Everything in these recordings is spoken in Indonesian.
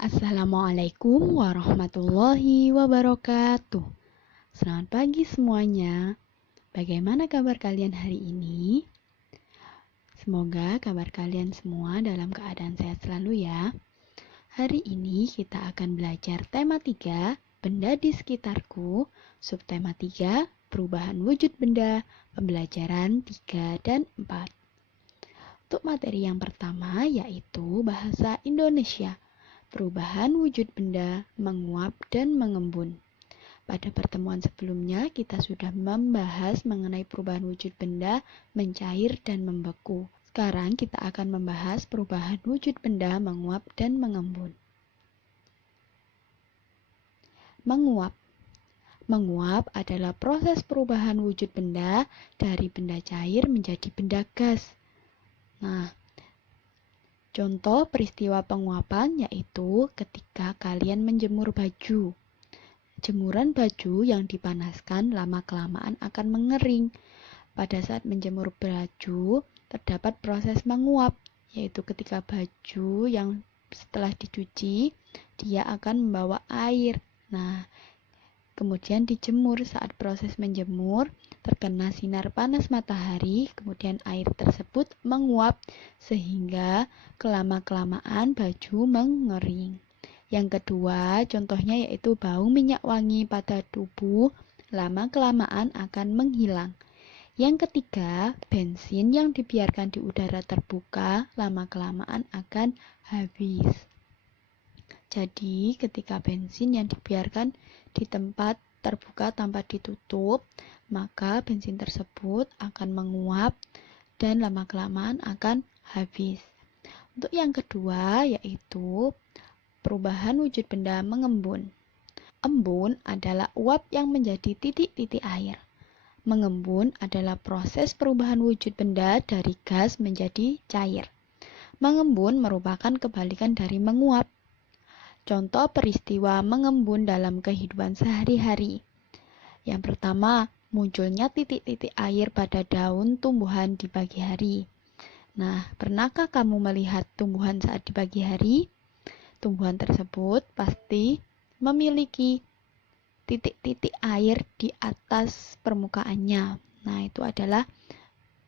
Assalamualaikum warahmatullahi wabarakatuh. Selamat pagi semuanya. Bagaimana kabar kalian hari ini? Semoga kabar kalian semua dalam keadaan sehat selalu ya. Hari ini kita akan belajar tema 3, benda di sekitarku, subtema 3, perubahan wujud benda, pembelajaran 3 dan 4. Untuk materi yang pertama yaitu bahasa Indonesia. Perubahan wujud benda, menguap dan mengembun. Pada pertemuan sebelumnya, kita sudah membahas mengenai perubahan wujud benda, mencair dan membeku. Sekarang kita akan membahas perubahan wujud benda, menguap dan mengembun. Menguap. Menguap adalah proses perubahan wujud benda dari benda cair menjadi benda gas. Nah, contoh peristiwa penguapan yaitu ketika kalian menjemur baju. Jemuran baju yang dipanaskan lama-kelamaan akan mengering. Pada saat menjemur baju, terdapat proses menguap, yaitu ketika baju yang setelah dicuci, dia akan membawa air. Nah, kemudian dijemur. Saat proses menjemur, terkena sinar panas matahari, kemudian air tersebut menguap sehingga kelama-kelamaan baju mengering. Yang kedua, contohnya yaitu bau minyak wangi pada tubuh lama-kelamaan akan menghilang. Yang ketiga, bensin yang dibiarkan di udara terbuka lama-kelamaan akan habis. Jadi, ketika bensin yang dibiarkan di tempat terbuka tanpa ditutup, maka bensin tersebut akan menguap dan lama-kelamaan akan habis. Untuk yang kedua, yaitu perubahan wujud benda mengembun. Embun adalah uap yang menjadi titik-titik air. Mengembun adalah proses perubahan wujud benda dari gas menjadi cair. Mengembun merupakan kebalikan dari menguap. Contoh peristiwa mengembun dalam kehidupan sehari-hari. Yang pertama, munculnya titik-titik air pada daun tumbuhan di pagi hari. Nah, pernahkah kamu melihat tumbuhan saat di pagi hari? Tumbuhan tersebut pasti memiliki titik-titik air di atas permukaannya. Nah, itu adalah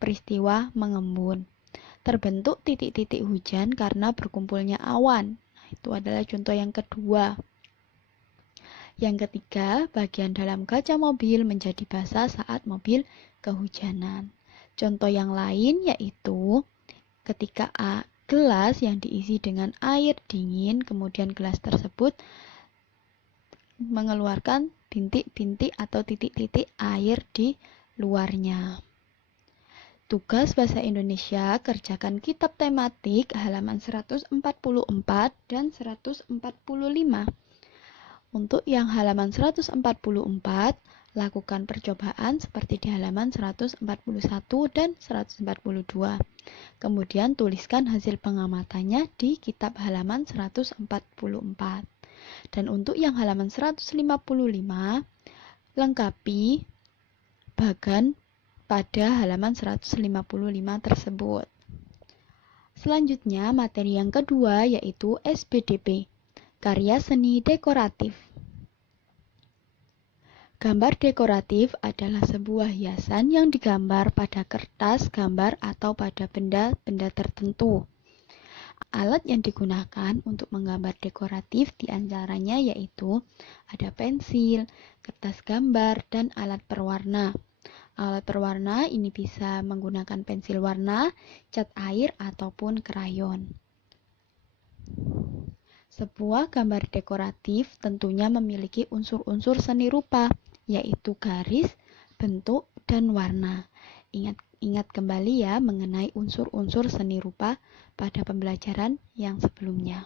peristiwa mengembun. Terbentuk titik-titik hujan karena berkumpulnya awan. Nah, itu adalah contoh yang kedua. Yang ketiga, bagian dalam kaca mobil menjadi basah saat mobil kehujanan. Contoh yang lain yaitu ketika gelas yang diisi dengan air dingin, kemudian gelas tersebut mengeluarkan bintik-bintik atau titik-titik air di luarnya. Tugas Bahasa Indonesia, kerjakan kitab tematik halaman 144 dan 145. Untuk yang halaman 144, lakukan percobaan seperti di halaman 141 dan 142. Kemudian tuliskan hasil pengamatannya di kitab halaman 144. Dan untuk yang halaman 155, lengkapi bagan pada halaman 155 tersebut. Selanjutnya, materi yang kedua yaitu SBDP, karya seni dekoratif. Gambar dekoratif adalah sebuah hiasan yang digambar pada kertas, gambar, atau pada benda-benda tertentu. Alat yang digunakan untuk menggambar dekoratif diantaranya yaitu ada pensil, kertas gambar, dan alat perwarna. Alat perwarna ini bisa menggunakan pensil warna, cat air, ataupun krayon. Sebuah gambar dekoratif tentunya memiliki unsur-unsur seni rupa, yaitu garis, bentuk, dan warna. Ingat kembali ya mengenai unsur-unsur seni rupa pada pembelajaran yang sebelumnya.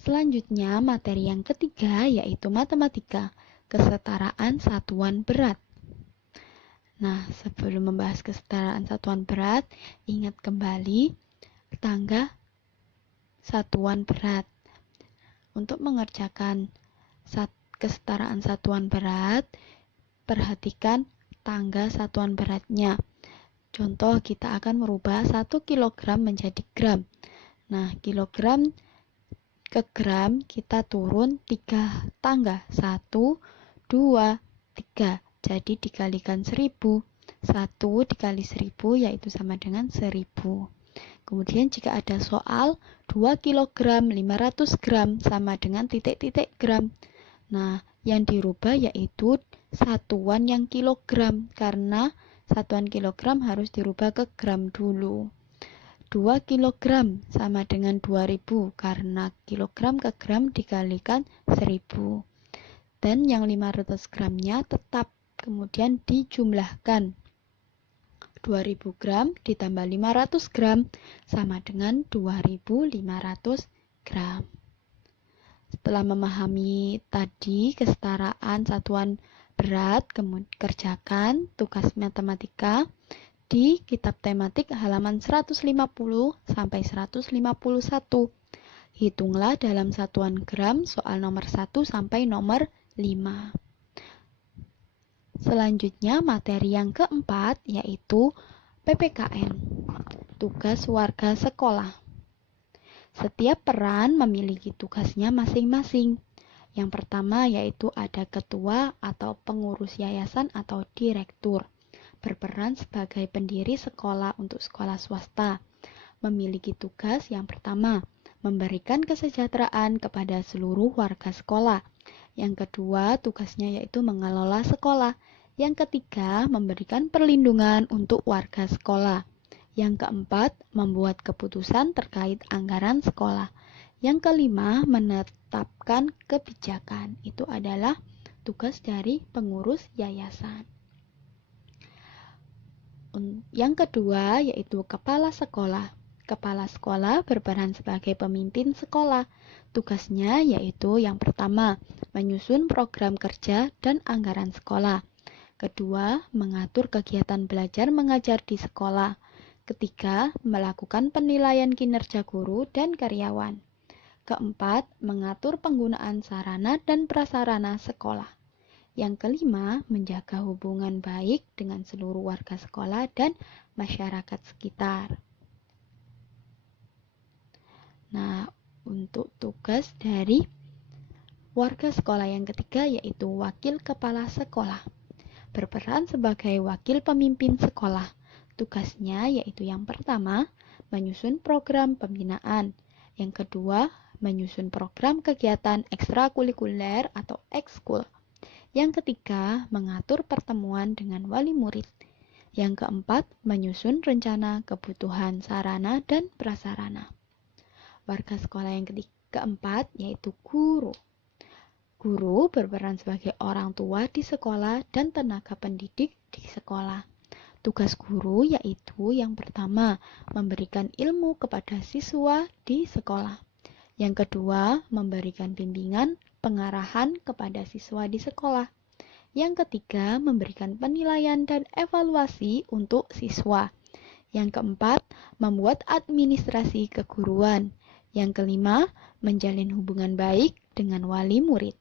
Selanjutnya, materi yang ketiga yaitu matematika, kesetaraan satuan berat. Nah, sebelum membahas kesetaraan satuan berat, ingat kembali tangga satuan berat. Untuk mengerjakan kesetaraan satuan berat, perhatikan tangga satuan beratnya. Contoh, kita akan merubah 1 kg menjadi gram. Nah, kilogram ke gram, kita turun 3 tangga. 1, 2, 3. Jadi dikalikan 1000. 1 dikali 1000 yaitu sama dengan 1000. Kemudian jika ada soal 2 kg 500 gram sama dengan titik-titik gram. Nah, yang dirubah yaitu satuan yang kilogram, karena satuan kilogram harus dirubah ke gram dulu. 2 kilogram sama dengan 2000, karena kilogram ke gram dikalikan 1000. Dan yang 500 gramnya tetap, kemudian dijumlahkan. 2000 gram ditambah 500 gram sama dengan 2500 gram. Setelah memahami tadi kesetaraan satuan berat, kemudian kerjakan tugas matematika di kitab tematik halaman 150 sampai 151. Hitunglah dalam satuan gram soal nomor 1 sampai nomor 5. Selanjutnya materi yang keempat yaitu PPKN, tugas warga sekolah. Setiap peran memiliki tugasnya masing-masing. Yang pertama yaitu ada ketua atau pengurus yayasan atau direktur, berperan sebagai pendiri sekolah untuk sekolah swasta. Memiliki tugas yang pertama, memberikan kesejahteraan kepada seluruh warga sekolah. Yang kedua, tugasnya yaitu mengelola sekolah. Yang ketiga, memberikan perlindungan untuk warga sekolah. Yang keempat, membuat keputusan terkait anggaran sekolah. Yang kelima, menetapkan kebijakan. Itu adalah tugas dari pengurus yayasan. Yang kedua yaitu kepala sekolah. Kepala sekolah berperan sebagai pemimpin sekolah. Tugasnya yaitu yang pertama, menyusun program kerja dan anggaran sekolah. Kedua, mengatur kegiatan belajar mengajar di sekolah. Ketiga, melakukan penilaian kinerja guru dan karyawan. Keempat, mengatur penggunaan sarana dan prasarana sekolah. Yang kelima, menjaga hubungan baik dengan seluruh warga sekolah dan masyarakat sekitar. Nah, untuk tugas dari warga sekolah yang ketiga yaitu wakil kepala sekolah. Berperan sebagai wakil pemimpin sekolah. Tugasnya yaitu yang pertama, menyusun program pembinaan. Yang kedua, menyusun program kegiatan ekstrakurikuler atau ekskul. Yang ketiga, mengatur pertemuan dengan wali murid. Yang keempat, menyusun rencana kebutuhan sarana dan prasarana. Warga sekolah yang keempat yaitu guru. Guru berperan sebagai orang tua di sekolah dan tenaga pendidik di sekolah. Tugas guru yaitu yang pertama, memberikan ilmu kepada siswa di sekolah. Yang kedua, memberikan bimbingan, pengarahan kepada siswa di sekolah. Yang ketiga, memberikan penilaian dan evaluasi untuk siswa. Yang keempat, membuat administrasi keguruan. Yang kelima, menjalin hubungan baik dengan wali murid.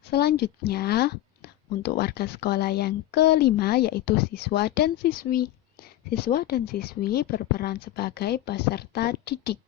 Selanjutnya, untuk warga sekolah yang kelima yaitu siswa dan siswi. Siswa dan siswi berperan sebagai peserta didik.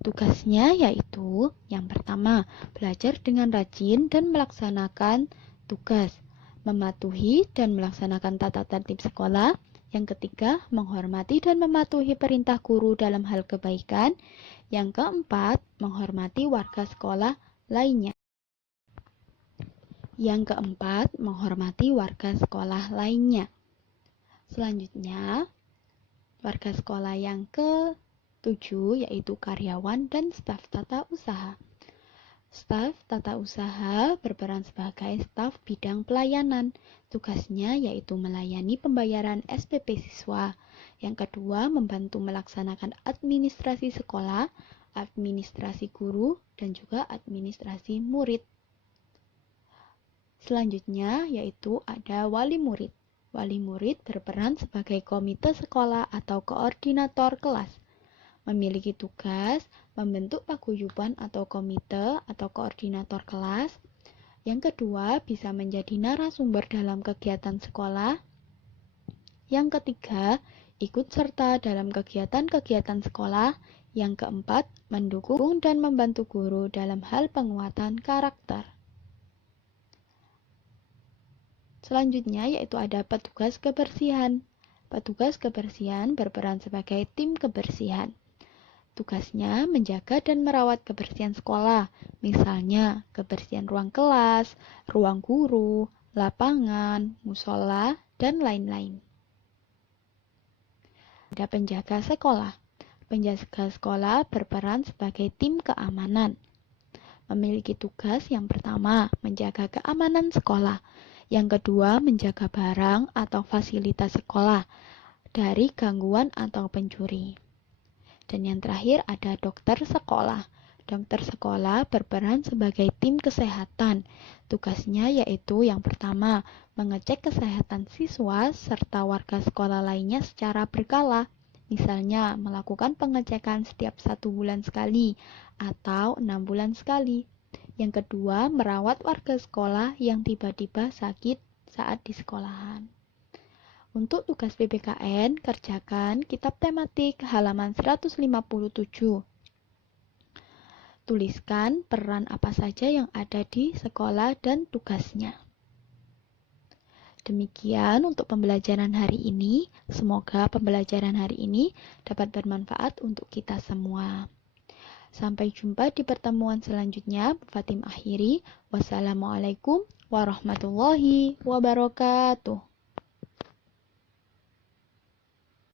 Tugasnya yaitu yang pertama, belajar dengan rajin dan melaksanakan tugas, mematuhi dan melaksanakan tata tertib sekolah. Yang ketiga, menghormati dan mematuhi perintah guru dalam hal kebaikan. Yang keempat, menghormati warga sekolah lainnya. Yang keempat, menghormati warga sekolah lainnya. Selanjutnya, warga sekolah yang ke-7 yaitu karyawan dan staf tata usaha. Staf tata usaha berperan sebagai staf bidang pelayanan. Tugasnya yaitu melayani pembayaran SPP siswa. Yang kedua, membantu melaksanakan administrasi sekolah, administrasi guru, dan juga administrasi murid. Selanjutnya yaitu ada wali murid. Wali murid berperan sebagai komite sekolah atau koordinator kelas. Memiliki tugas membentuk paguyuban atau komite atau koordinator kelas. Yang kedua, bisa menjadi narasumber dalam kegiatan sekolah. Yang ketiga, ikut serta dalam kegiatan-kegiatan sekolah. Yang keempat, mendukung dan membantu guru dalam hal penguatan karakter. Selanjutnya yaitu ada petugas kebersihan. Petugas kebersihan berperan sebagai tim kebersihan. Tugasnya menjaga dan merawat kebersihan sekolah, misalnya kebersihan ruang kelas, ruang guru, lapangan, musola, dan lain-lain. Ada penjaga sekolah. Penjaga sekolah berperan sebagai tim keamanan. Memiliki tugas yang pertama, menjaga keamanan sekolah. Yang kedua, menjaga barang atau fasilitas sekolah dari gangguan atau pencuri. Dan yang terakhir ada dokter sekolah. Dokter sekolah berperan sebagai tim kesehatan. Tugasnya yaitu yang pertama, mengecek kesehatan siswa serta warga sekolah lainnya secara berkala. Misalnya, melakukan pengecekan setiap 1 bulan sekali atau 6 bulan sekali. Yang kedua, merawat warga sekolah yang tiba-tiba sakit saat di sekolahan. Untuk tugas PPKN, kerjakan kitab tematik halaman 157. Tuliskan peran apa saja yang ada di sekolah dan tugasnya. Demikian untuk pembelajaran hari ini. Semoga pembelajaran hari ini dapat bermanfaat untuk kita semua. Sampai jumpa di pertemuan selanjutnya. Bu Fatim akhiri. Wassalamualaikum warahmatullahi wabarakatuh.